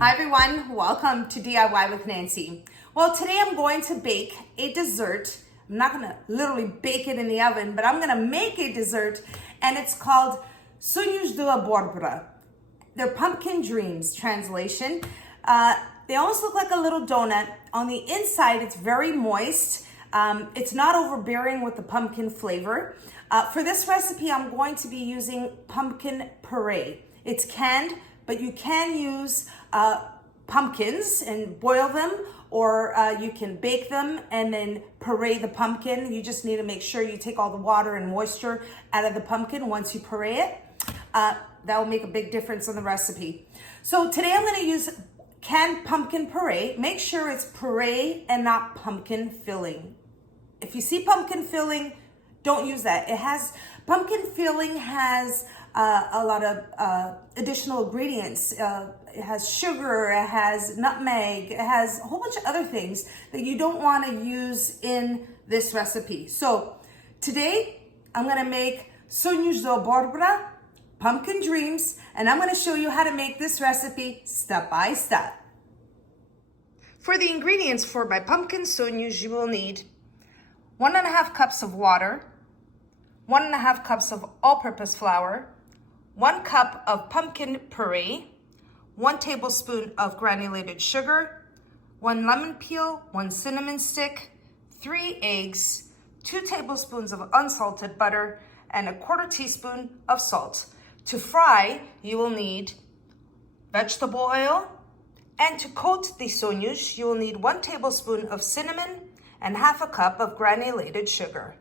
Hi everyone, welcome to DIY with Nancy. Well, today I'm going to bake a dessert. I'm not gonna literally bake it in the oven, but I'm gonna make a dessert, and it's called Sonhos de Abóbora. They're pumpkin dreams, translation. They almost look like a little donut. On the inside, it's very moist. It's not overbearing with the pumpkin flavor. For this recipe, I'm going to be using pumpkin puree. It's canned, but you can use pumpkins and boil them, or you can bake them and then puree the pumpkin. You just need to make sure you take all the water and moisture out of the pumpkin once you puree it. That will make a big difference in the recipe. So today I'm going to use canned pumpkin puree. Make sure it's puree and not pumpkin filling. If you see pumpkin filling, don't use that. Pumpkin filling has a lot of additional ingredients. It has sugar, it has nutmeg, it has a whole bunch of other things that you don't want to use in this recipe. So today I'm going to make Sonhos de Abóbora, pumpkin dreams, and I'm going to show you how to make this recipe step by step. For the ingredients for my pumpkin sonhos, you will need 1.5 cups of water, 1.5 cups of all-purpose flour, 1 cup of pumpkin puree, 1 tablespoon of granulated sugar, 1 lemon peel, 1 cinnamon stick, 3 eggs, 2 tablespoons of unsalted butter, and 1/4 teaspoon of salt. To fry, you will need vegetable oil, and to coat the sonhos, you will need 1 tablespoon of cinnamon and 1/2 cup of granulated sugar.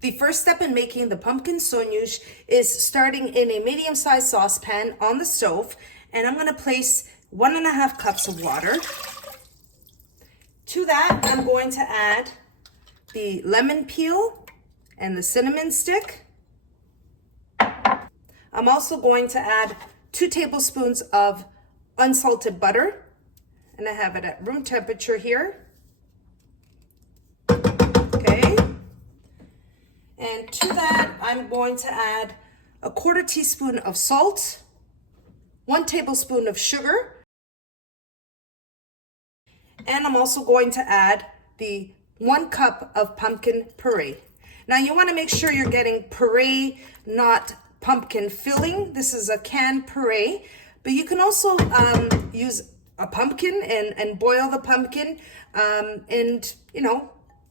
The first step in making the pumpkin sonhos is starting in a medium-sized saucepan on the stove, and I'm going to place 1.5 cups of water. To that, I'm going to add the lemon peel and the cinnamon stick. I'm also going to add 2 tablespoons of unsalted butter, and I have it at room temperature here. And to that, I'm going to add 1/4 teaspoon of salt, 1 tablespoon of sugar, and I'm also going to add the 1 cup of pumpkin puree. Now you want to make sure you're getting puree, not pumpkin filling. This is a canned puree, but you can also use a pumpkin and boil the pumpkin and,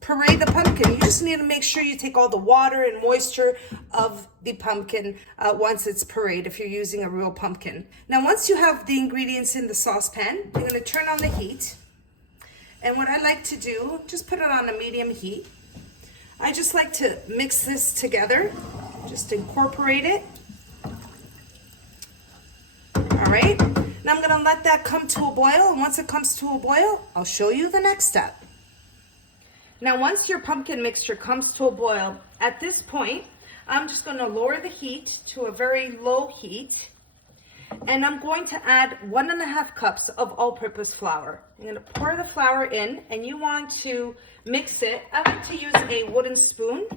puree the pumpkin. You just need to make sure you take all the water and moisture of the pumpkin once it's pureed, if you're using a real pumpkin. Now, once you have the ingredients in the saucepan, you're going to turn on the heat. And what I like to do, just put it on a medium heat. I just like to mix this together, just incorporate it. All right. Now I'm going to let that come to a boil. And once it comes to a boil, I'll show you the next step. Now, once your pumpkin mixture comes to a boil, at this point, I'm just going to lower the heat to a very low heat, and I'm going to add 1.5 cups of all-purpose flour. I'm going to pour the flour in, and you want to mix it. I like to use a wooden spoon.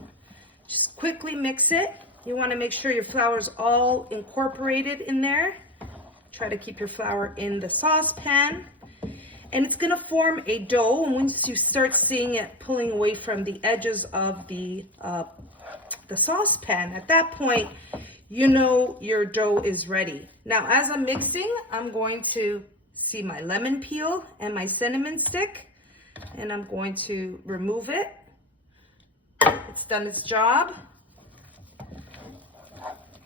Just quickly mix it. You want to make sure your flour is all incorporated in there. Try to keep your flour in the saucepan. And it's going to form a dough, and once you start seeing it pulling away from the edges of the saucepan, at that point, you know your dough is ready. Now, as I'm mixing, I'm going to see my lemon peel and my cinnamon stick, and I'm going to remove it. It's done its job.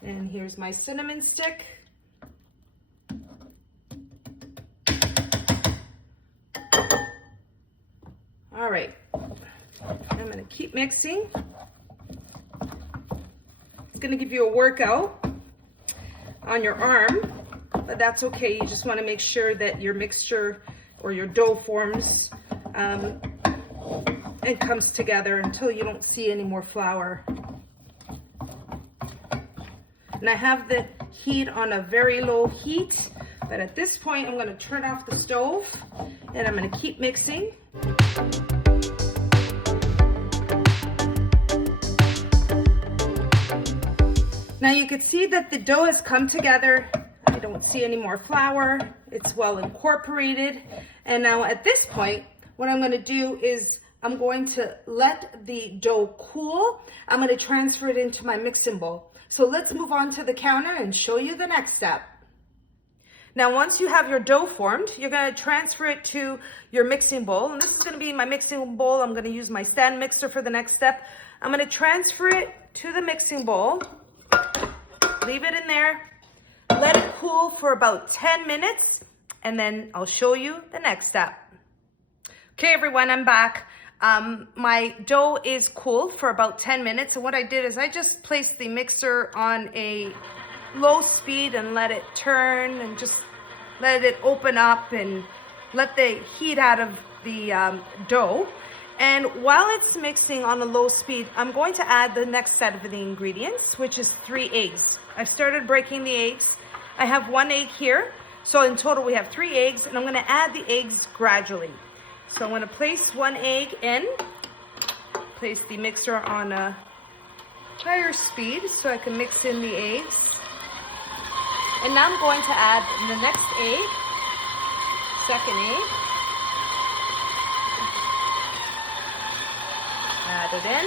And here's my cinnamon stick. All right, I'm going to keep mixing. It's going to give you a workout on your arm, but that's okay. You just want to make sure that your mixture or your dough forms and comes together until you don't see any more flour. And I have the heat on a very low heat, but at this point I'm going to turn off the stove and I'm going to keep mixing. Now you can see that the dough has come together. I don't see any more flour. It's well incorporated. And now at this point, what I'm going to do is I'm going to let the dough cool. I'm going to transfer it into my mixing bowl. So let's move on to the counter and show you the next step. Now, once you have your dough formed, you're going to transfer it to your mixing bowl. And this is going to be my mixing bowl. I'm going to use my stand mixer for the next step. I'm going to transfer it to the mixing bowl. Leave it in there. Let it cool for about 10 minutes. And then I'll show you the next step. Okay, everyone, I'm back. My dough is cooled for about 10 minutes. And what I did is I just placed the mixer on a low speed and let it turn and just let it open up and let the heat out of the dough. And while it's mixing on a low speed, I'm going to add the next set of the ingredients, which is 3 eggs. I've started breaking the eggs. I have 1 egg here. So in total we have 3 eggs, and I'm going to add the eggs gradually. So I'm going to place 1 egg in, place the mixer on a higher speed so I can mix in the eggs. And now I'm going to add the next egg, second egg. Add it in.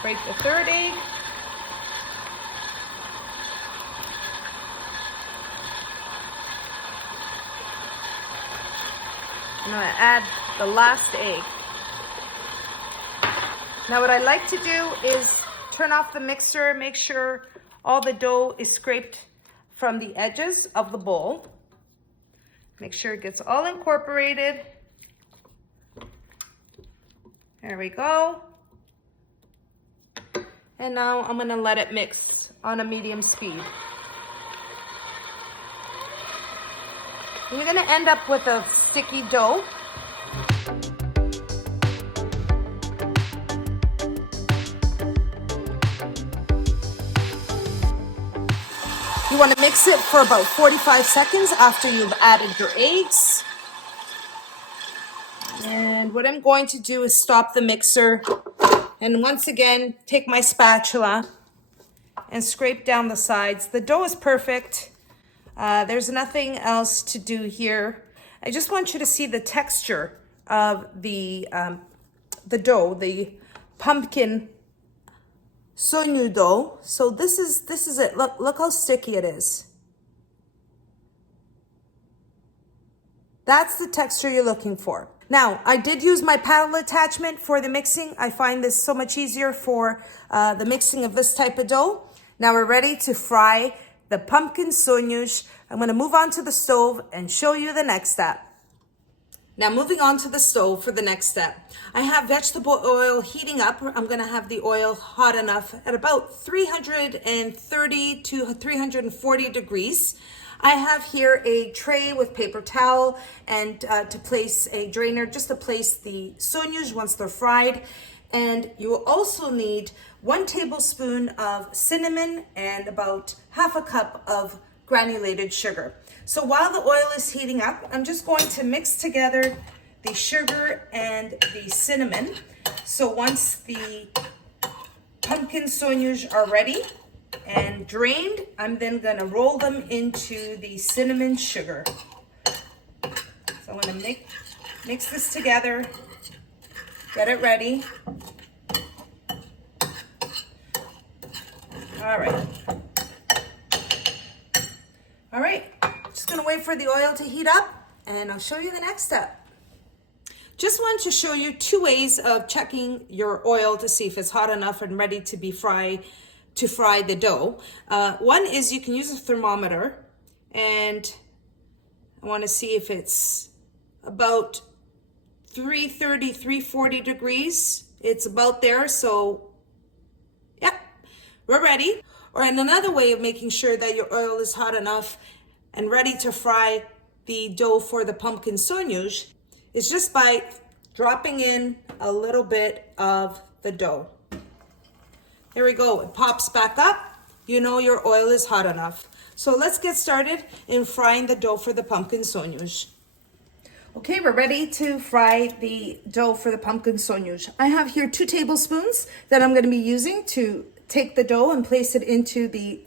Break the 3rd egg. I'm going to add the last egg. Now what I like to do is turn off the mixer, make sure all the dough is scraped from the edges of the bowl. Make sure it gets all incorporated. There we go. And now I'm going to let it mix on a medium speed. You're going to end up with a sticky dough. You want to mix it for about 45 seconds after you've added your eggs. And what I'm going to do is stop the mixer and once again take my spatula and scrape down the sides. The dough is perfect. There's nothing else to do here. I just want you to see the texture of the dough, the pumpkin sonhos dough. So this is it. Look how sticky it is. That's the texture you're looking for. Now, I did use my paddle attachment for the mixing. I find this so much easier for the mixing of this type of dough. Now we're ready to fry the pumpkin sonhos. I'm going to move on to the stove and show you the next step. Now moving on to the stove for the next step. I have vegetable oil heating up. I'm going to have the oil hot enough at about 330 to 340 degrees. I have here a tray with paper towel and to place a drainer just to place the sonhos once they're fried. And you will also need 1 tablespoon of cinnamon and about half a cup of granulated sugar. So while the oil is heating up, I'm just going to mix together the sugar and the cinnamon. So once the pumpkin sonhos are ready and drained, I'm then gonna roll them into the cinnamon sugar. So I'm gonna mix this together, get it ready. All right, just gonna wait for the oil to heat up and I'll show you the next step. Just wanted to show you 2 ways of checking your oil to see if it's hot enough and ready to be fry the dough. One is you can use a thermometer, and I want to see if it's about 330, 340 degrees. It's about there, so yep, we're ready. Or another way of making sure that your oil is hot enough and ready to fry the dough for the pumpkin sonhos is just by dropping in a little bit of the dough. There we go, it pops back up. You know your oil is hot enough. So let's get started in frying the dough for the pumpkin sonhos. Okay, we're ready to fry the dough for the pumpkin sonhos. I have here 2 tablespoons that I'm going to be using to take the dough and place it into the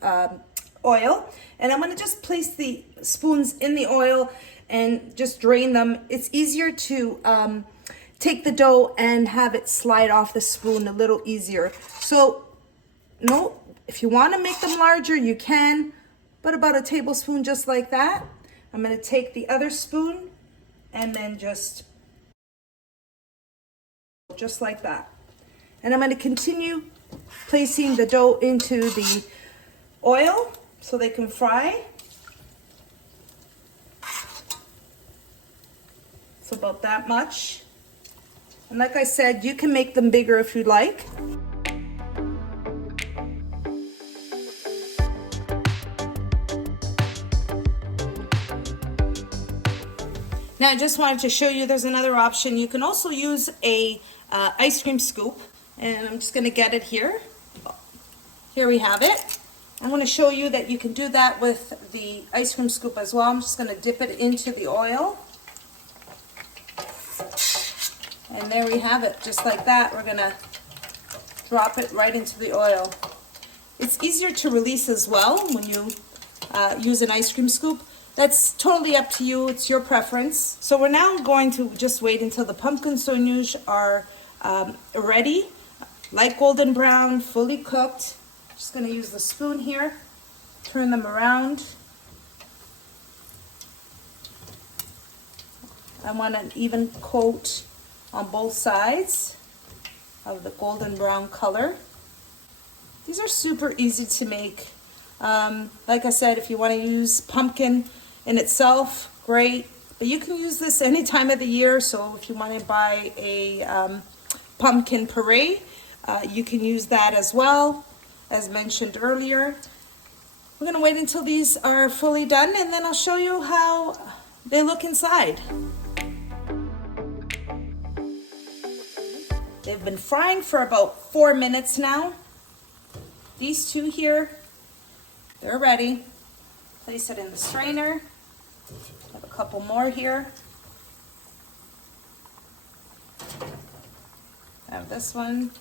oil. And I'm gonna just place the spoons in the oil and just drain them. It's easier to take the dough and have it slide off the spoon a little easier. So, no, if you wanna make them larger, you can, but about a tablespoon just like that. I'm gonna take the other spoon and then just like that. And I'm gonna continue placing the dough into the oil so they can fry. So about that much. And like I said, you can make them bigger if you'd like. Now I just wanted to show you there's another option. You can also use a ice cream scoop, and I'm just going to get it here. Here we have it. I'm going to show you that you can do that with the ice cream scoop as well. I'm just going to dip it into the oil. And there we have it, just like that. We're going to drop it right into the oil. It's easier to release as well when you use an ice cream scoop. That's totally up to you, it's your preference. So we're now going to just wait until the pumpkin sonhos are ready, light golden brown, fully cooked. Just gonna use the spoon here, turn them around. I want an even coat on both sides of the golden brown color. These are super easy to make. Like I said, if you want to use pumpkin in itself, great. But you can use this any time of the year. So if you want to buy a pumpkin puree, you can use that as well, as mentioned earlier. We're going to wait until these are fully done, and then I'll show you how they look inside. They've been frying for about 4 minutes now. These two here, they're ready. Place it in the strainer. Have a couple more here. Have this one.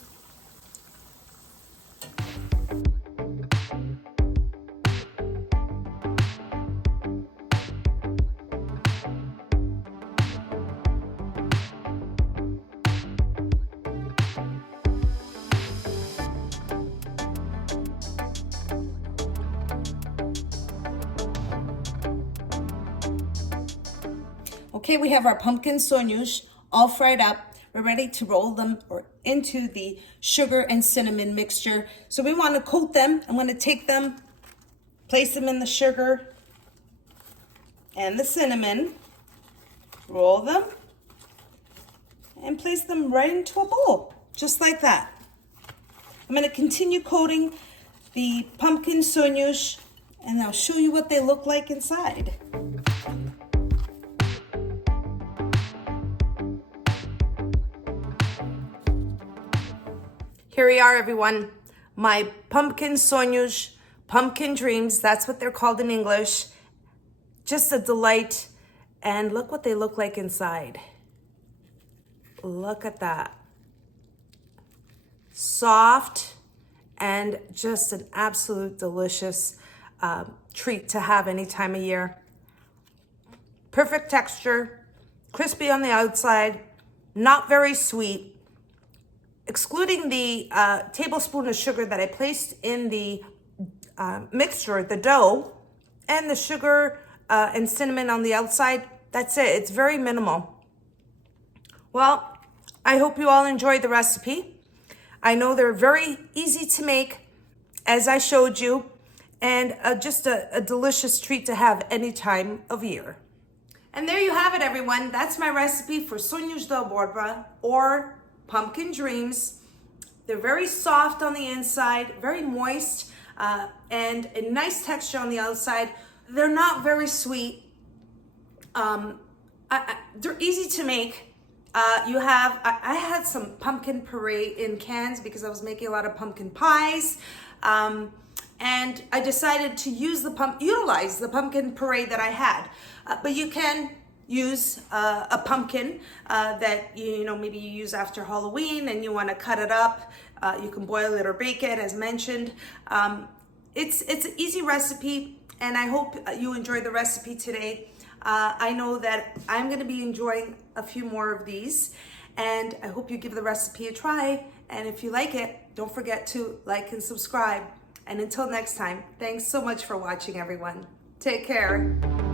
Okay, we have our pumpkin sonhos all fried up. We're ready to roll them into the sugar and cinnamon mixture. So we want to coat them. I'm going to take them, place them in the sugar and the cinnamon, roll them, and place them right into a bowl, just like that. I'm going to continue coating the pumpkin sonhos, and I'll show you what they look like inside. Here we are, everyone. My pumpkin sonhos, pumpkin dreams, that's what they're called in English. Just a delight. And look what they look like inside. Look at that. Soft and just an absolute delicious treat to have any time of year. Perfect texture, crispy on the outside, not very sweet. Excluding the tablespoon of sugar that I placed in the mixture, the dough, and the sugar and cinnamon on the outside, that's it. It's very minimal. Well, I hope you all enjoyed the recipe. I know they're very easy to make, as I showed you, and just a delicious treat to have any time of year. And there you have it, everyone. That's my recipe for Sonhos de Abóbora, or pumpkin dreams. They're very soft on the inside, very moist, and a nice texture on the outside. They're not very sweet. They're easy to make. I had some pumpkin puree in cans because I was making a lot of pumpkin pies, and I decided to utilize the pumpkin puree that I had. But you can use a pumpkin that you know maybe you use after Halloween and you want to cut it up. You can boil it or bake it, as mentioned. It's an easy recipe, and I hope you enjoyed the recipe today. I know that I'm going to be enjoying a few more of these, and I hope you give the recipe a try. And if you like it, don't forget to like and subscribe. And until next time, thanks so much for watching, everyone. Take care.